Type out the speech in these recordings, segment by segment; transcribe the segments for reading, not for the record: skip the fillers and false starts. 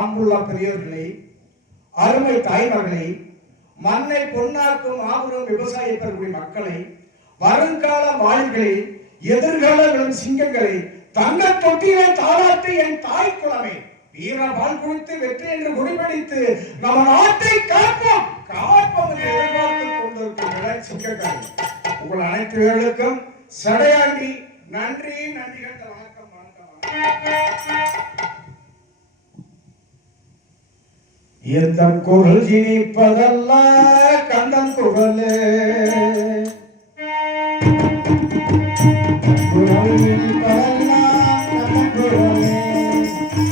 அன்புள்ள பெரியவர்களே, அருமை தாய்மார்களே, மண்ணை பொன்னாக்கும் ஆபரும் விவசாய பெறக்கூடிய மக்களை, வருங்கால வாழிகளே, எதிர்கால சிங்கங்களே, தங்க தொட்டியை தாளாட்டி என் தாய் குலமே, வீர வாழ் கொடுத்து வெற்றி என்று குடிபிடித்து நம்ம நாட்டை காப்போம் காப்போம் என்று எதிர்பார்த்துக் கொண்டிருக்கும் சிங்கங்கள் உங்கள் அனைத்து பேர்களுக்கும் சடையாண்டி நன்றி நன்றிகள். வணக்கம் வணக்கம். எந்தன் குரல் இனிப்பதல்ல கந்தன் குரலே, குரல் இனிப்பதல்ல கந்தன் குரலே,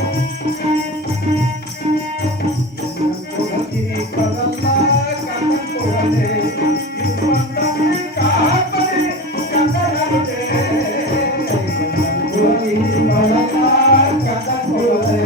எந்தன் குரல் இனிப்பதல்ல கந்தன் குரலே, காப்பது கந்தனே, எந்தன் குரல் இனிப்பதல்ல கந்தன் குரலே.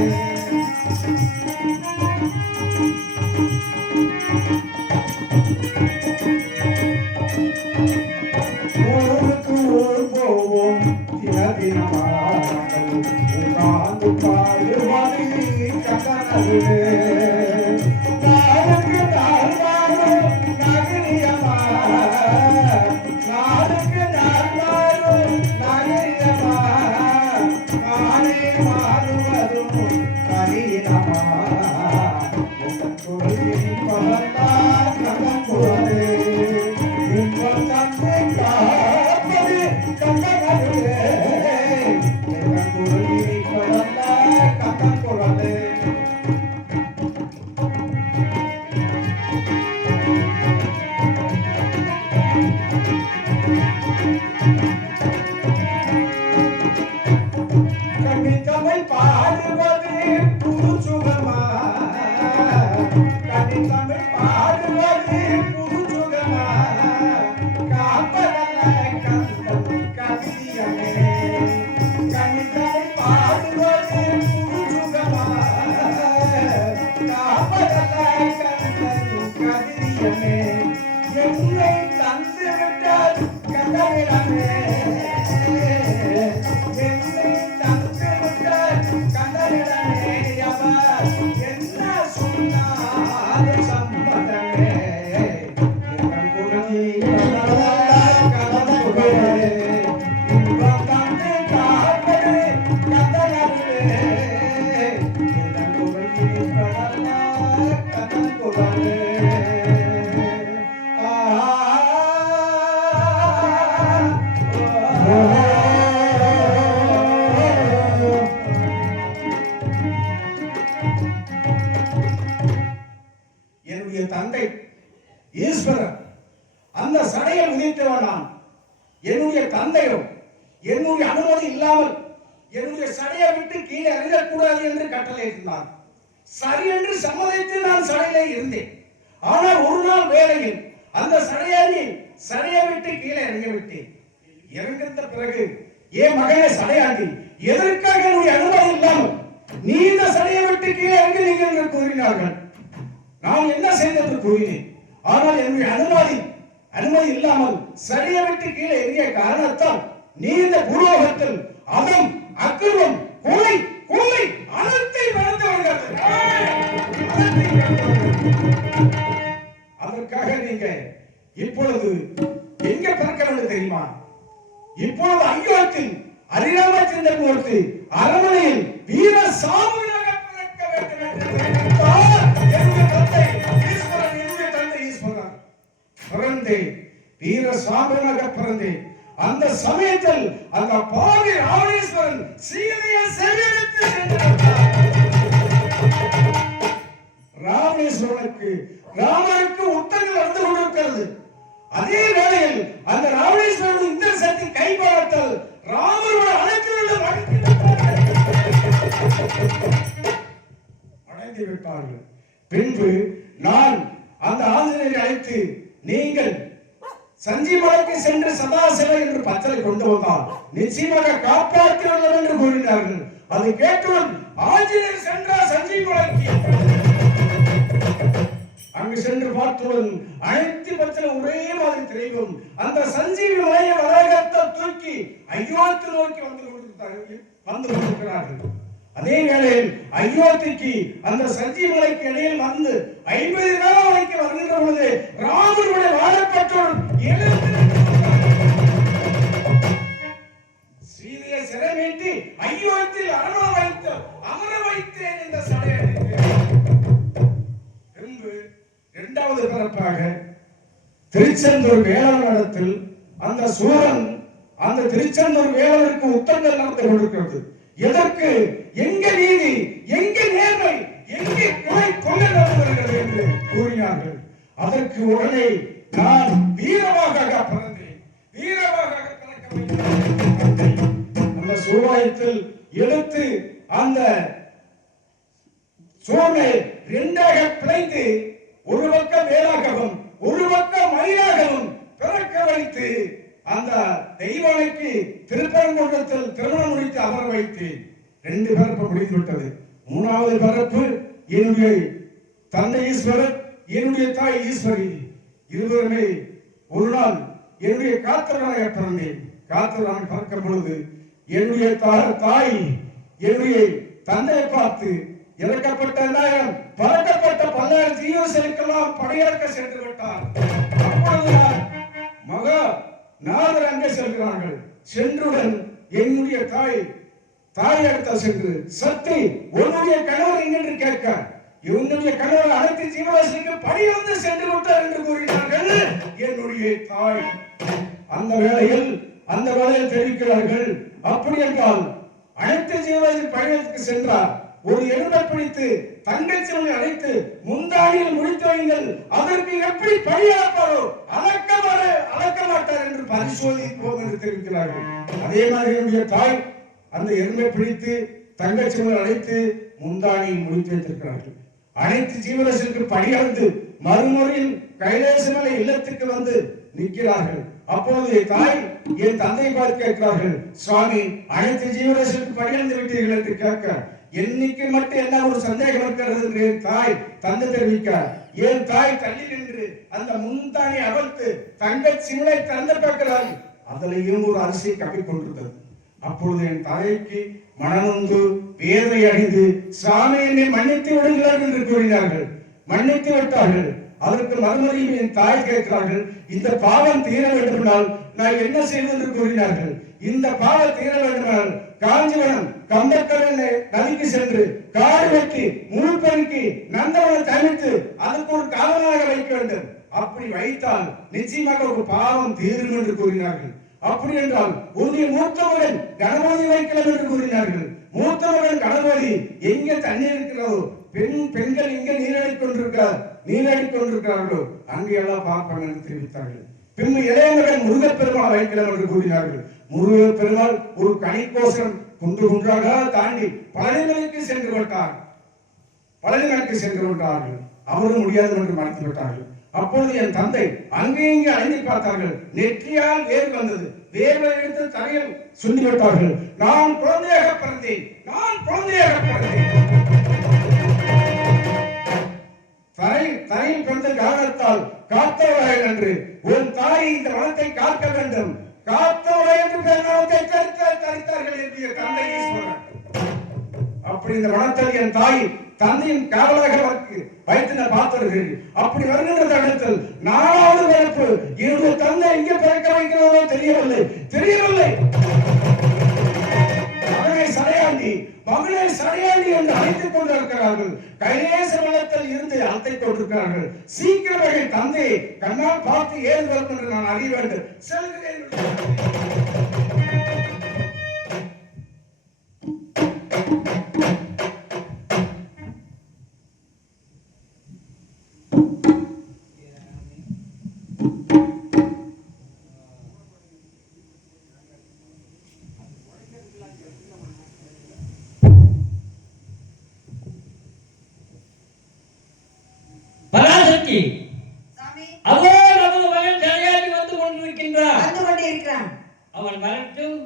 சந்தேகம். என்னுடைய அனுமதி இல்லாமல் என்னுடைய சடையை விட்டு கீழே இறங்கக்கூடாது என்று கட்டளை இருந்தார். சரி என்று சம்மதித்து நான் சடையிலே இருந்தேன். ஆனால் ஒரு நாள் வேளையில் அந்த சடையை விட்டு கீழே இறங்க விட்டேன். இறங்கிட்ட பிறகு என் மகனை சடையாண்டி எதற்காக என்னுடைய அனுமதி இல்லாமல் நீ இந்த சடையை விட்டு கீழே இறங்குறீங்க என்று கூறினார்கள். நான் என்ன செய்தது கூறினேன். ஆனால் என்னுடைய அனுமதி இல்லாமல் சடையை விட்டு கீழே இறங்கிய காரணத்தால் நீ இந்த பூலோகத்தில் அதம் அக்கிரமம் கொலை அனைத்தை மறந்தவர்கள். அதற்காக நீங்க இப்பொழுது எங்க பிறக்க வேண்டும் தெரியுமா? இப்பொழுது அயோத்தியில் அரிராமச்சந்திரன் ஒருத்தி அரண்மனையில் வீர சாமுனாக பிறக்க வேண்டும் என்று என்னுடைய தந்தை ஈஸ்வரன் பிறந்தேன். வீர சாமுனாக பிறந்தேன். அந்த சமயத்தில் அந்த பாவி ராவணேஸ்வரன் சீதையை செவியெடுத்து சென்றார். ராமருக்கு உத்தங்கள் வந்து கொண்டிருக்கிறது. அதே வேளையில் அந்த ராவணேஸ்வரன் இந்த சக்தி கைபார்த்தால் ராமரோட அழைத்து அடைந்து விட்டார்கள். பின்பு நான் அந்த ஆஞ்சநேயரை அழைத்து நீங்கள் சஞ்சீவனுக்கு சென்று சதாசிவ என்று பச்சலை கொண்டு வந்தால் நிச்சயமாக காப்பாற்றுவார்கள் என்று கூறினார்கள். அதை கேட்டவுடன் ஆஞ்சநேயர் சென்றார் சஞ்சீவனுக்கு. அங்கு சென்று பார்த்தவுடன் அனைத்து பச்சலை ஒரே மாதிரி தெரியும். அந்த சஞ்சீவி மலையை வளாகத்தை தூக்கி அயோத்தி நோக்கி வந்து கொண்டிருக்கிறார்கள். அதே வேளையில் அயோத்திக்கு அந்த சஞ்சீவலைக்கு இடையில் வந்து 50 நாள் வரைக்கும் வருகின்ற பொழுது ராமனுடைய வாழப்பட்டோர் சீதையை சிறை மீட்டி அயோத்தியில் அமர வைத்தேன் என்ற சடையை பின்பு இரண்டாவது பிறப்பாக திருச்செந்தூர் வேளாண் அந்த சூரன் அந்த திருச்செந்தூர் வேளாருக்கு உத்தரங்கள் நடந்து கொண்டிருக்கிறது. எதற்கு? எங்க நீதி, எங்க நேர்மை, எங்கே கொலை நடந்தது என்று கூறினார்கள். அதற்கு உடனே நான் வீரமாக பிறந்தேன். அந்த சூராயத்தில் எடுத்து அந்த சூரனை இரண்டாக பிளந்து ஒரு பக்கம் வேலாகவும் ஒரு பக்கம் மயிலாகவும் பிறக்க வைத்து அந்த தெய்வானைக்கு திருப்பரங்குன்றத்தில் திருமணம் முடித்து அமர வைத்தேன். 2 பிறப்பு முடிந்துவிட்டது. 3வது பிறப்பு என்னுடைய தந்தை ஈஸ்வரர், என்னுடைய தாய் ஈஸ்வரி. இருவருமே ஒரு நாள் என்னுடைய காத்திரனாக பிறந்தேன். காத்திரனாக பிறக்கும் பொழுது என்னுடைய தாய் என்னுடைய தந்தையை பார்த்து இறக்கப்பட்ட நாயகம் பறக்கப்பட்ட 10,000 ஜீவசலுக்கெல்லாம் படையெடுக்க சென்று விட்டார். அப்பொழுது மகா நாதர் அங்கே செல்கிறார்கள். சென்றுடன் என்னுடைய தாய் அடுத்த சென்று சக்தி உன்னுடைய கணவர் எங்கென்று கேட்க என்னுடைய கணவர் அனைத்து ஜீவராசிக்கு பணியிலிருந்து சென்று விட்டார் என்று கூறினார்கள். என்னுடைய தாய் அந்த வேளையில் தெரிவிக்கிறார்கள். அப்படி என்றால் அனைத்து ஜீவராசி பயணத்துக்கு சென்றார். ஒரு எருமை பிடித்து தங்கச்சியை அழைத்து முந்தானியில் முடித்து வைங்கள், அதற்கு எப்படி பழியாப்பாரோ அளக்க மாட்டார் என்று பரிசோதிப்போம் என்று தெரிவிக்கிறார்கள். அதே மாதிரி என்னுடைய தாய் அந்த எருமை பிடித்து தங்கச்சியை அழைத்து முந்தானியில் முடித்து வைத்திருக்கிறார்கள். அனைத்து ஜீவராசிக்கு பணியார்ந்து மறுமுறையில் கைலாசமலை இல்லத்துக்கு வந்து நிற்கிறார்கள். அப்பொழுது தாய் என் தந்தை பார்த்து கேட்கிறார்கள், சுவாமி அனைத்து ஜீவராசிக்கு பணியார்ந்து விட்டீர்கள் என்று கேட்க என்னைக்கு மட்டும் என்ன ஒரு சந்தேகம் இருக்கிறது என்று தாய் தந்தை தெரிவிக்க என் தாய் தள்ளி நின்று அந்த முன்தானி அகழ்த்து தங்கச்சிமுலை தந்த பார்க்கிறார்கள். அதில் ஒரு அரிசி கப்பி கொண்டிருந்தது. அப்பொழுது என் தாய்க்கு மனநொந்து வேதனை அடைந்து சாமி என்னை மன்னித்து விடுகிறார்கள் என்று கூறினார்கள். மன்னித்து விட்டார்கள். அதற்கு மறுமுறையும் என் தாய் கேட்கிறார்கள், இந்த பாவம் தீர வேண்டுமானால் நான் என்ன செய்வது என்று கூறினார்கள். இந்த பாவம் தீர வேண்டுமானால் காஞ்சிபுரம் கம்பக்கடல் நதிக்கு சென்று காடு வெட்டி முள் பெருக்கி நந்தவனம் தவிர்த்து அதுக்கு ஒரு காவலாக வைக்க வேண்டும். அப்படி வைத்தால் நிச்சயமாக ஒரு பாவம் தீரும் என்று கூறினார்கள். அப்படி என்றால் உன்னுடைய மூத்த மகன் கணபதி வைக்கலாம் என்று கூறினார்கள். மூத்த மகன் கணபதி எங்க தண்ணீர் இருக்கிறதோ பெண்கள் எங்க நீராடி கொண்டிருக்கிறார்களோ அங்கே எல்லாம் பார்ப்பாங்க என்று தெரிவித்தார்கள். பின்பு இளைய மகன் முருகப்பெருமாள் வைக்கலாம் என்று கூறினார்கள். முருக பெருமாள் ஒரு கணிக்கோசரம் குன்று குன்றாக தாண்டி பழனிமலைக்கு சென்று விட்டார். பழனிமலைக்கு சென்று விட்டார்கள். அவரும் முடியாது என்று மறைத்து விட்டார்கள். அப்பொழுது என் தந்தை அங்கே இங்கே அழைந்து பார்த்தார்கள். நெற்றியால் வேர் வந்தது. வேர்வை எடுத்து தரையில் சுண்டி விட்டார்கள். நான் குழந்தையாக பிறந்தேன், நான் குழந்தையாக பிறந்தேன். தரையில் பிறந்த காரணத்தால் காத்தவராய் என்று உன் தாய் இந்த மனத்தை காக்க வேண்டும், காத்தவராய் என்று பெருமாளத்தை தரித்தார்கள் என்று தந்தை ஈஸ்வரன். அப்படி இந்த மனத்தில் என் தாய் தந்தையின் காவலாக வைத்து பார்த்தவர்கள். அப்படி வருகின்ற தருணத்தில் 4வது பிறப்பு என்னுடைய தந்தை எங்கே பிறக்க வைக்கிறதோ தெரியவில்லை. மகனே சடையாண்டி என்று அழைத்துக் கொண்டிருக்கிறார்கள். கைலேச மலத்தில் இருந்து அழைத்துக் கொண்டிருக்கிறார்கள். சீக்கிரமாக தந்தையை கண்ணால் பார்த்து ஏது வரும் என்று நான் அறிய வேண்டும். செல்கிறேன். அவன் வரட்டும்,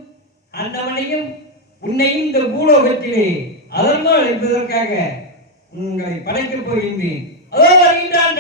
அந்தவனையும் உன்னையும் இந்த பூலோகத்திலே அதர்மம் அளிப்பதற்காக உங்களை படைக்கப் போகின்றேன். அதோ வருகின்றான்.